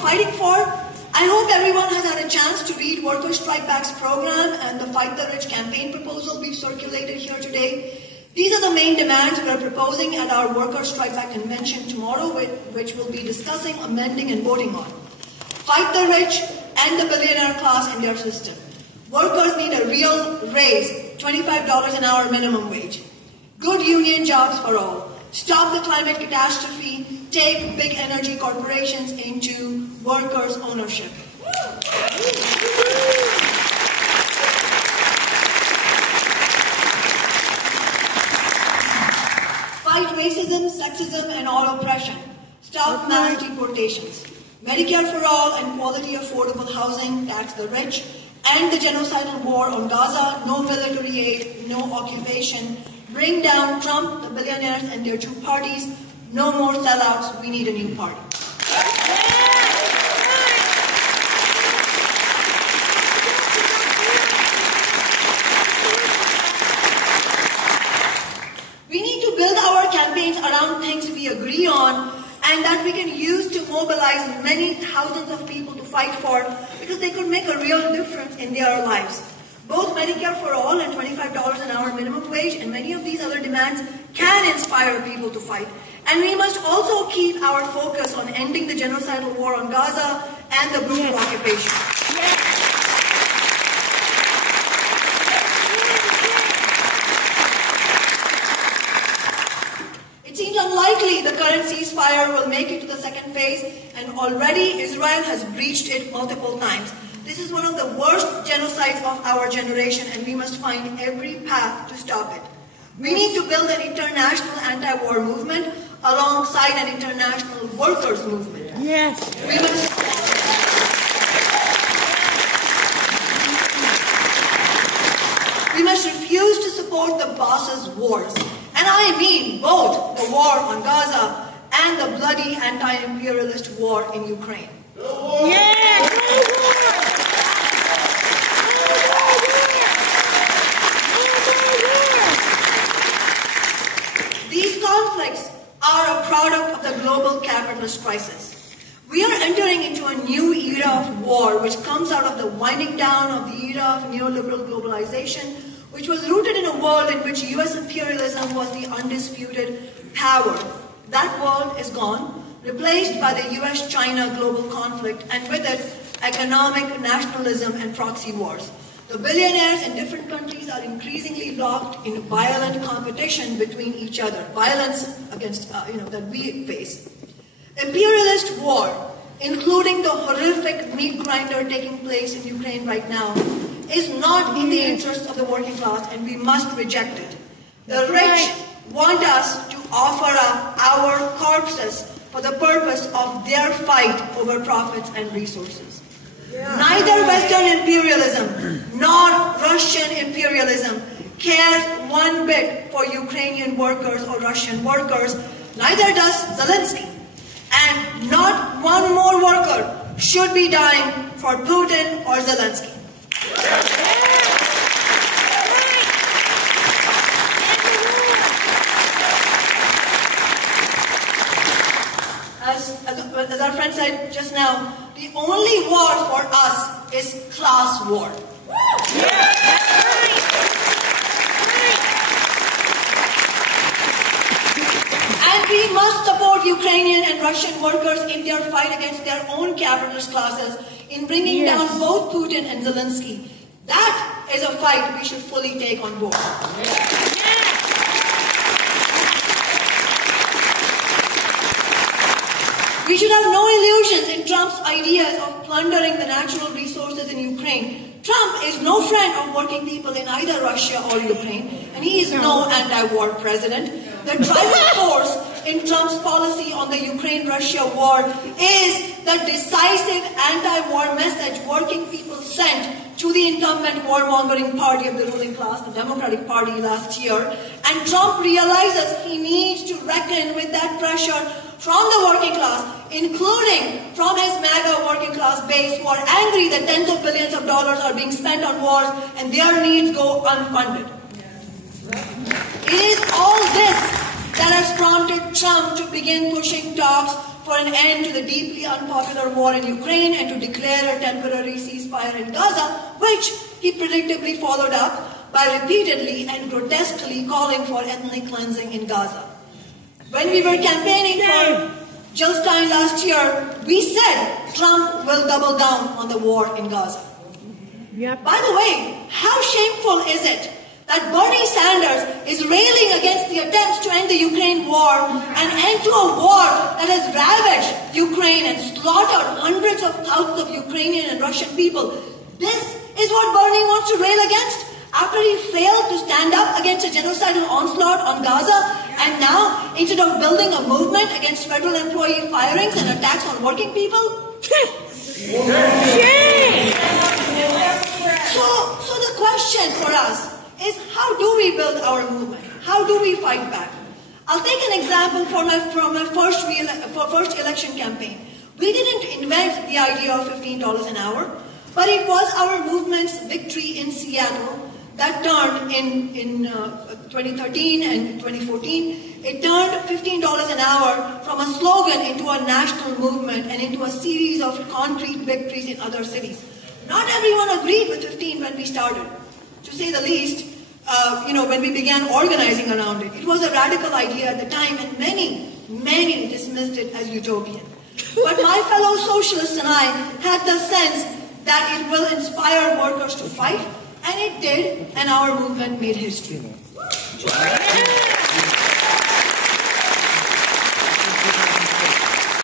fighting for? I hope everyone has had a chance to read Workers' Strike Back's program and the Fight the Rich campaign proposal we've circulated here today. These are the main demands we are proposing at our Workers' Strike Back convention tomorrow, which we'll be discussing, amending, and voting on. Fight the rich and the billionaire class in their system. Workers need a real raise, $25 an hour minimum wage. Good union jobs for all. Stop the climate catastrophe. Take big energy corporations into workers' ownership. Fight racism, sexism, and all oppression. Stop mass deportations. Medicare for all and quality affordable housing, tax the rich, end the genocidal war on Gaza, no military aid, no occupation, bring down Trump, the billionaires, and their two parties, no more sellouts, we need a new party. We need to build our campaigns around things we agree on and that we can use to mobilize many thousands of people to fight for, because they could make a real difference in their lives. Both Medicare for all and $25 an hour minimum wage and many of these other demands can inspire people to fight. And we must also keep our focus on ending the genocidal war on Gaza and the brutal occupation. It seems unlikely the current ceasefire will make it to the second phase, and already Israel has breached it multiple times. This is one of the worst genocides of our generation, and we must find every path to stop it. We need to build an international anti-war movement alongside an international workers' movement. Yes. We must refuse to support the boss's wars. And I mean both the war on Gaza and the bloody anti-imperialist war in Ukraine. Yes. These conflicts are a product of the global capitalist crisis. We are entering into a new era of war, which comes out of the winding down of the era of neoliberal globalization, which was rooted in a world in which US imperialism was the undisputed power. That world is gone, replaced by the US-China global conflict, and with it, economic nationalism and proxy wars. The billionaires in different countries are increasingly locked in violent competition between each other, violence against, that we face. Imperialist war, including the horrific meat grinder taking place in Ukraine right now, is not in the interest of the working class, and we must reject it. The rich want us to offer up our corpses for the purpose of their fight over profits and resources. Neither Western imperialism nor Russian imperialism cares one bit for Ukrainian workers or Russian workers. Neither does Zelensky. And not one more worker should be dying for Putin or Zelensky. As our friend said just now, the only war for us is class war. And we must support Ukrainian and Russian workers in their fight against their own capitalist classes in bringing down both Putin and Zelensky. That is a fight we should fully take on board. We should have no illusions in Trump's ideas of plundering the natural resources in Ukraine. Trump is no friend of working people in either Russia or Ukraine, and he is no anti-war president. The driving force in Trump's policy on the Ukraine-Russia war is the decisive anti-war message working people sent to the incumbent warmongering party of the ruling class, the Democratic Party, last year. And Trump realizes he needs to reckon with that pressure from the working class, including from his MAGA working class base, who are angry that tens of billions of dollars are being spent on wars and their needs go unfunded. It is all this that has prompted Trump to begin pushing talks for an end to the deeply unpopular war in Ukraine and to declare a temporary ceasefire in Gaza, which he predictably followed up by repeatedly and grotesquely calling for ethnic cleansing in Gaza. When we were campaigning for Jill Stein last year, we said Trump will double down on the war in Gaza. Yep. By the way, how shameful is it that Bernie Sanders is railing against the attempts to end the Ukraine war and end to a war that has ravaged Ukraine and slaughtered hundreds of thousands of Ukrainian and Russian people. This is what Bernie wants to rail against after he failed to stand up against a genocidal onslaught on Gaza, and now, instead of building a movement against federal employee firings and attacks on working people? So the question for us is, how do we build our movement? How do we fight back? I'll take an example from my first election campaign. We didn't invent the idea of $15 an hour, but it was our movement's victory in Seattle that turned in 2013 and 2014. It turned $15 an hour from a slogan into a national movement and into a series of concrete victories in other cities. Not everyone agreed with 15 when we started, to say the least. When we began organizing around it. It was a radical idea at the time, and many dismissed it as utopian. But my fellow socialists and I had the sense that it will inspire workers to fight, and it did, and our movement made history.